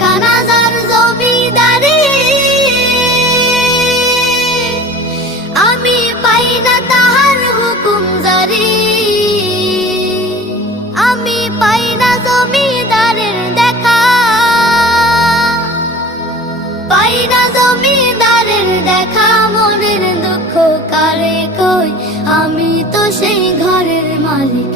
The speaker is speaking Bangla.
কানাজার জমিদারি। আমি পাই না তাহার হুকুম আমি পাই না জমিদারের দেখা। পাই না জমিদারের দেখা, মনের আমি তো সেই ঘরের মালিক